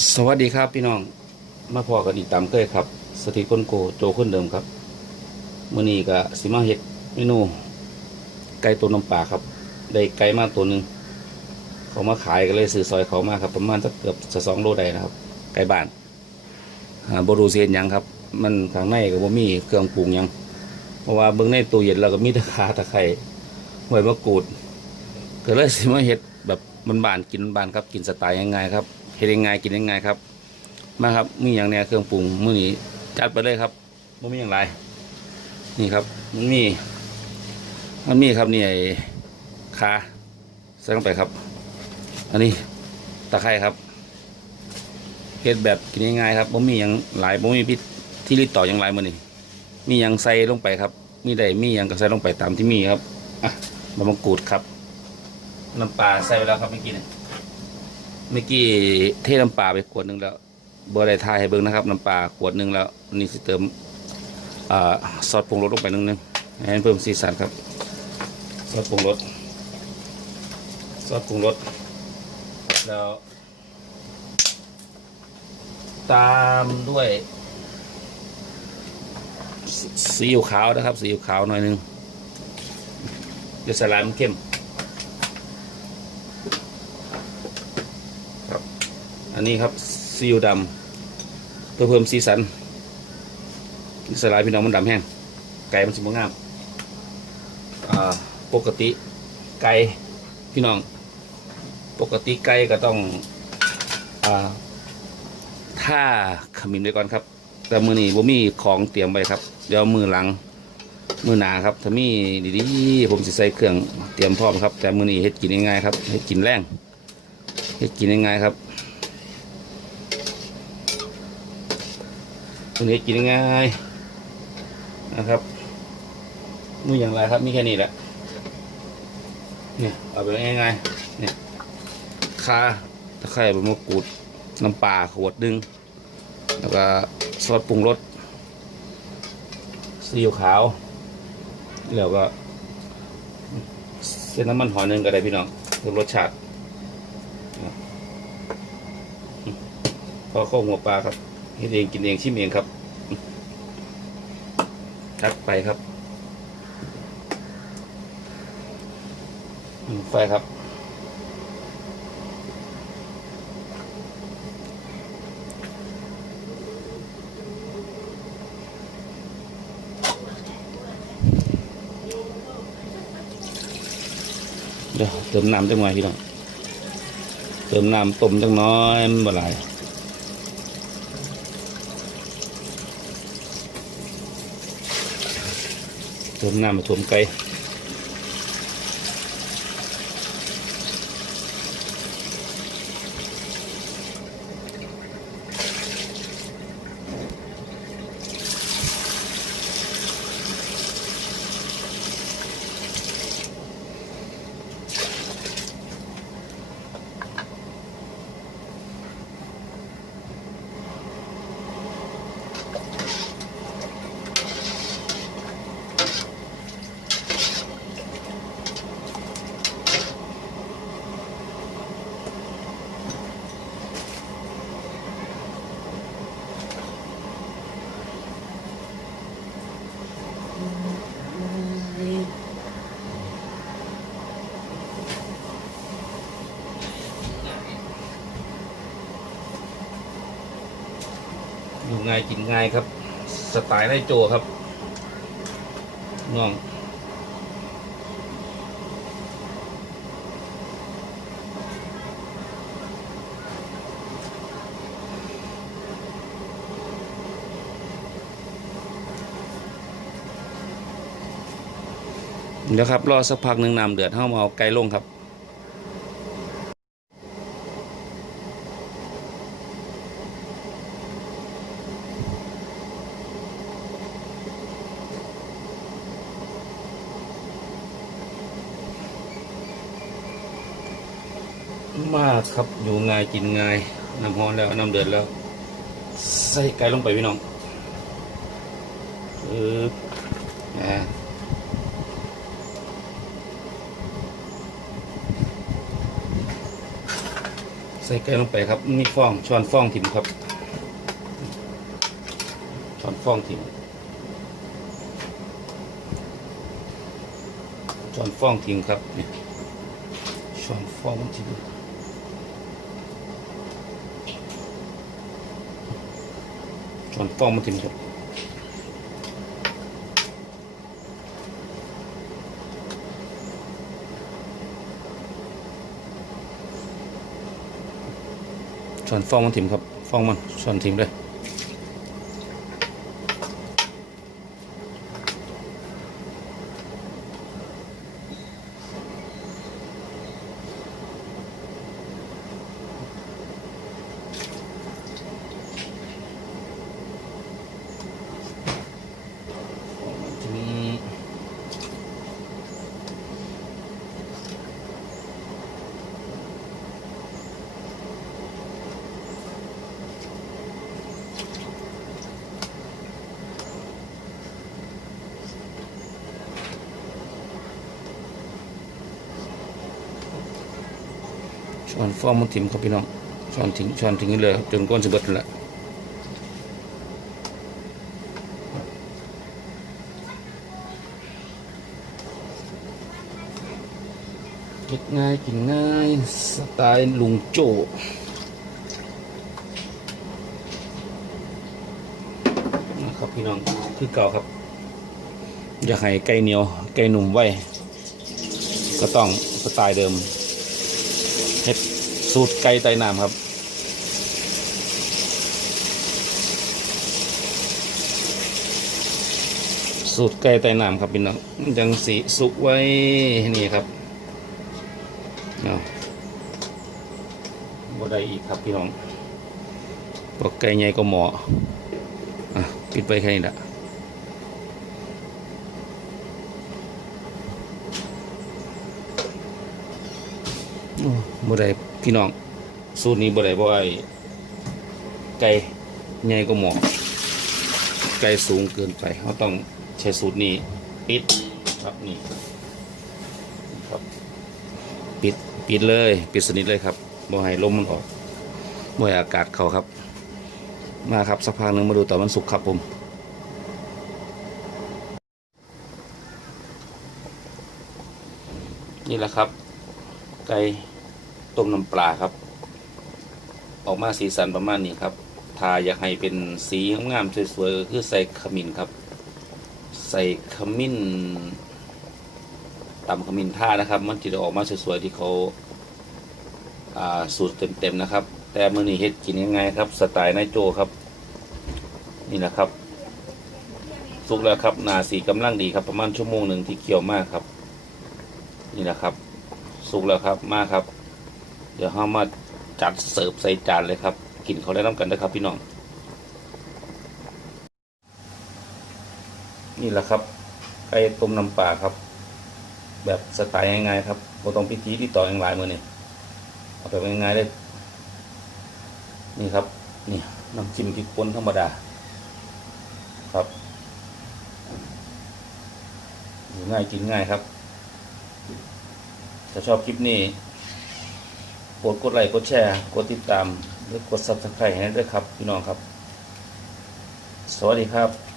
สวัสดีครับพี่น้อง มาพอกันอีกตามเคยครับสถิตคนโกโจคนเดิมครับมื่อนี้ก็สิมาเฮ็ดเมนูไก่ตัวน้ำปลาครับ ได้ไก่มาตัวหนึ่งเขามาขายก็เลยซื้อซอยเขามาครับ ประมาณสักเกือบสองโลได้นะครับ ไก่บ้านบรูเซียนยังครับ มันข้างในก็บ่มีเครื่องปรุงยัง เพราะว่าเบื้องในตู้เย็นเราก็มีตะขาตะไคร้หวยมะกรูดก็เลยสิมาเฮ็ดแบบมันบานกินบานครับกินสไตล์ง่ายๆครับ เฮ็ดง่ายๆกินง่ายๆครับ มาครับมีอย่างแหน่เครื่องปรุงมื้อนี้จัดไปเลยครับบ่มีอย่างไร นี่ครับ มันมี มันมีครับนี่ไอ้ขาใส่ลงไปครับ อันนี้ตะไคร้ครับเฮ็ดแบบกินง่ายๆครับบ่มีอย่างหลายบ่มีพิษที่รีดต่ออย่างไรมื้อนี้มีอย่างใส่ลงไปครับ มีได้มีอย่างก็ใส่ลงไปตามที่มีครับอะใบมะกรูดครับน้ำปลาใส่ไปแล้วครับเมื่อกี้เนี่ย เมื่อกี้เทน้ำปลาไปขวดหนึ่งแล้วบอได้ทายให้เบิ่งนะครับน้ำปลาขวดหนึ่งแล้วนี่สิเติมอซอสปรุงรสลงไปนิดนึงให้เพิ่มสีสันครับซอสปรุงรสซอสปรุงรสแล้ว ตามด้วยซีอิ๊วขาวนะครับซีอิ๊วขาวหน่อยนึงเดี๋ยวใส่ลายมันเข้ม นนี้ครับซีอิ๊วดำเพื่อเพิ่มสีสันสลายพี่น้องมันดำแห้ง ไก่มันสิบงามอ่าปกติไก่พี่น้อง ปกติไก่ก็ต้องอ่าท่าขมิ้นไว้ก่อนครับ แต่มือนี้ผมมีของเตรียมไว้ครับ เดี๋ยวมือหลังมือหนาครับถ้ามีดีๆผมสิใส่เครื่องเตรียมพร้อมครับ แต่มือนี้เฮ็ดกินง่ายๆครับเฮ็ดกินแรงเฮ็ดกินง่ายๆครับ ตัวนี้กินง่ายนะครับนู่อย่างไรครับมีแค่นี้แหละเนี่ยเอาไปง่ายๆเนี่ยคาตะไคร้ใบมะกรูดน้ำปลาขวดหนึง แล้วก็ซอสปรุงรสซีอิ๊วขาว แล้วก็ เส้นน้ำมันหอยหนึ่งก็ได้พี่น้องเพิ่มรสชาติพอข้าหัวปลาครับ เฮ็ดเองกินเองชิมเองครับทัดไปครับไฟครับเดี๋ยวเติมน้ำจังหน่อยพี่น้องเติมน้ำต้มจังน้อยมันบ่หลาย ท่วมน้ำมาท่วมไก่ อยู่ง่ายกินง่ายครับ สไตล์ไนโจครับน้องเดี๋ยวครับ รอสักพักหนึ่งน้ำเดือดเข้ามาเอาไก่ลงครับ มากครับอยู่ง่ายกินง่ายน้ำร้อนแล้วน้ำเดือดแล้ว ใส่ไก่ลงไปพี่น้องเออใส่ไก่ลงไปครับนี่ฟองช้อนฟองถิ่มครับช้อนฟองถิ่มช้อนฟองถิ่มครับนี่ช้อนฟองถิ่ม ส่วนฟองมันถิ่มครับส่วนฟองมันถิ่มครับ ฟองมันส่วนถิ่มเลย ช้อนฟองมันถิ่มครับพี่น้องช้อนทิ้งช้อนทิ้งเลยครับจนก้นสิเบิดแหละกินง่ายกินง่ายสไตล์ลุงโจนะครับพี่น้องคือเก่าครับ อยากให้ไก่เหนียวไก่หนุ่มไว้ก็ต้องสไตล์เดิม เฮ็ดสูตรไก่ไตน้ำครับสูตรไก่ไตน้ำครับพี่น้องมังสีสุกไว้นี่ครับเนาะบ่ได้อีกครับพี่น้องบอกไก่ใหญ่ก็หมออะปิดไปแค่นี้แหละ บ่ได้พี่น้อง สูตรนี้บ่ได้บ่ไอ้ไก่ใหญ่ก็หมอไก่สูงเกินไปเขาต้องใช้สูตรนี้ปิดครับนี่ครับปิดปิดเลยปิดสนิทเลยครับบ่ให้ลมมันออกบ่ให้อากาศเขาครับ มาครับสักพักหนึ่งมาดูตอมันสุกครับผมนี่แหละครับ ไก่ ต้มน้ำปลาครับ ออกมาสีสันประมาณนี้ครับถ้าอยากให้เป็นสีงามๆสวยๆคือใส่ขมิ้นครับ ใส่ขมิ้นตำขมิ้นท่านะครับ มันจะได้ออกมาสวยๆที่เขาาสูตรเต็มๆนะครับ แต่มื่อนี้เฮ็ดกินยังไงครับ สไตล์นายโจครับ นี่นะครับสุกแล้วครับนาสีกำลังดีครับประมาณชั่วโมงหนึ่งที่เคี่ยวมากครับ นี่นะครับ สุกแล้วครับมากครับ เดี๋ยวเรามาจัดเสิร์ฟใส่จานเลยครับ กินเขาได้น้ำกันนะครับพี่น้อง นี่แหละครับไก่ต้มน้ำปลาครับ แบบสไตล์ง่ายๆครับบ่ต้องพิธีที่ต่ออย่างหลายมือนี่เอาแบบง่ายๆเลยนี่ครับนี่น้ำจิ้มพริกป่นธรรมดา ครับอยู่ง่ายกินง่ายครับถ้าชอบคลิปนี้ โปรดกดไลค์กดแชร์กดติดตามหรือกด subscribe ให้ด้วยครับ พี่น้องครับ สวัสดีครับ